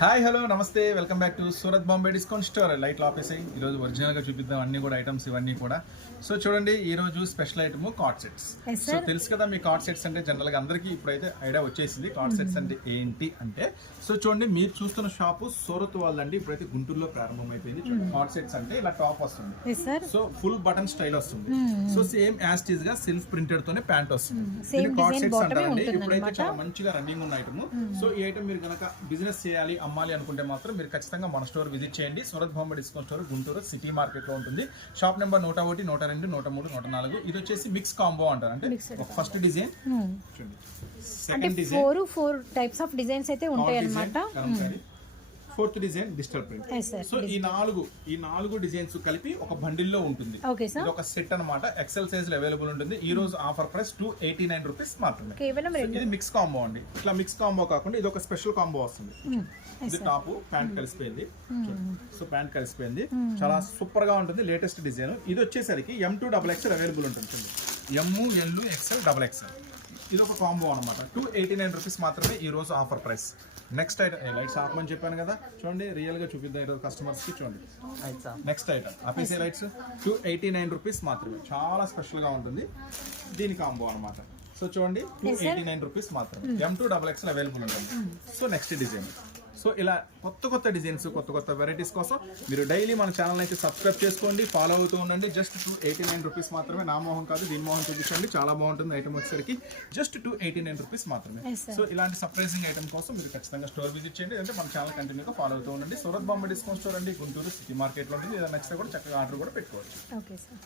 Hi hello నమస్తే welcome back to Surat Bombay discount store. Light office ఈ రోజు ఒరిజినల్గా చూపిద్దాం అన్ని కూడా ఐటమ్స్ ఇవన్నీ కూడా. సో చూడండి ఈ రోజు special item cord sets so తెలుసు కదా మీ కార్డ్ సెట్స్ అంటే జనరల్గా అందరికీ ఇప్పుడైతే ఐడియా వచ్చేసింది. కార్డ్ సెట్స్ అంటే ఏంటి అంటే సో చూడండి మీరు చూస్తున్న షాపు సూరత్ వాళ్ళండి ఇప్పుడైతే గుంటూరులో ప్రారంభం అయిపోయింది కార్డ్ సెట్స్ అంటే ఇలా టాప్ వస్తుంది. సో ఫుల్ బటన్ స్టైల్ వస్తుంది. సో సేమ్ యాజ్ టీజ్గా సెల్ఫ్ ప్రింటెడ్ తోనే ప్యాంట్ వస్తుంది. కార్డ్ design సెట్స్ అంటారండి. ఇప్పుడైతే. చాలా మంచిగా రన్నింగ్ ఉన్న ఐటమ్ సో ఈ ఐటమ్ మీరు కనుక బిజినెస్ చేయాలి అమ్మాలి అనుకుంటే మాత్రం మీరు ఖచ్చితంగా మన స్టోర్ విజిట్ చేయండి. Surat Bombay discount store Guntur city మార్కెట్లో ఉంటుంది. షాప్ నెంబర్ నూట ఒకటి నూట రెండు నూట మూడు నూట నాలుగు. ఇది వచ్చేసి మిక్స్ కాంబో అంటారు. అంటే first design second design. Four four types of designs అయితే ఉంటాయి అనమాట fourth design digital print. So ఈ నాలుగు ఈ నాలుగు డిజైన్స్ కలిపి ఒక బండిల్లో ఉంటుంది. ఇది ఒక సెట్ అన్నమాట. ఎక్సెల్ సైజ్లో అవైలబుల్ ఉంటుంది. ఈ రోజు offer price two eighty nine rupees మాత్రమే ఇది మిక్స్ కాంబో అండి. ఇట్లా మిక్స్ కాంబో కాకుండా ఇది ఒక స్పెషల్ కాంబో వస్తుంది. మ్మ్. ఇది టాప్ ప్యాంట్ కలిసిపోయింది. సో ప్యాంట్ కలిసిపోయింది. చాలా సూపర్గా ఉంటుంది లేటెస్ట్ డిజైన్ ఇది వచ్చేసరికి M to double XL available ఉంటుంది. M L XL double XL ఇది ఒక కాంబో అనమాట టూ ఎయిటీ నైన్ రూపీస్ మాత్రమే ఈ రోజు offer price. Next item lights ఆపమని చెప్పాను కదా. చూడండి రియల్గా చూపిద్దాం ఈరోజు కస్టమర్స్కి చూడండి. Next item అపీసీ lights two eighty nine rupees మాత్రమే. చాలా స్పెషల్గా ఉంటుంది. దీని కాంబో అనమాట సో చూడండి టూ ఎయిటీ నైన్ రూపీస్ మాత్రమే. M to double X available ఉంటుంది సో నెక్స్ట్ డిజైన్ సో ఇలా కొత్త కొత్త డిజైన్స్ కొత్త కొత్త వెరైటీస్ కోసం మీరు డైలీ మన ఛానల్ అయితే సబ్స్క్రైబ్ చేసుకోండి ఫాలో అవుతూ ఉండండి. Just two eighty nine rupees మాత్రమే నా మోహన్ కాదు దీని మోహన్ చూపించండి. చాలా బాగుంటుంది ఐటమ్ వచ్చేసరికి. Just two eighty nine rupees మాత్రమే. సో ఇలాంటి సర్ప్రైజింగ్ ఐటమ్ కోసం మీరు ఖచ్చితంగా స్టోర్ విజిట్ చేయండి. అంటే మన ఛానల్ కంటిన్యూగా ఫాలో అవుతూ ఉండండి. సూరత్ బాంబే డిస్కౌంట్ స్టోర్ అండి. గుంటూరు సిటీ మార్కెట్లో ఉంటుంది. ఏదైనా నచ్చితే కూడా చక్కగా ఆర్డర్ కూడా పెట్టుకోవచ్చు. Okay sir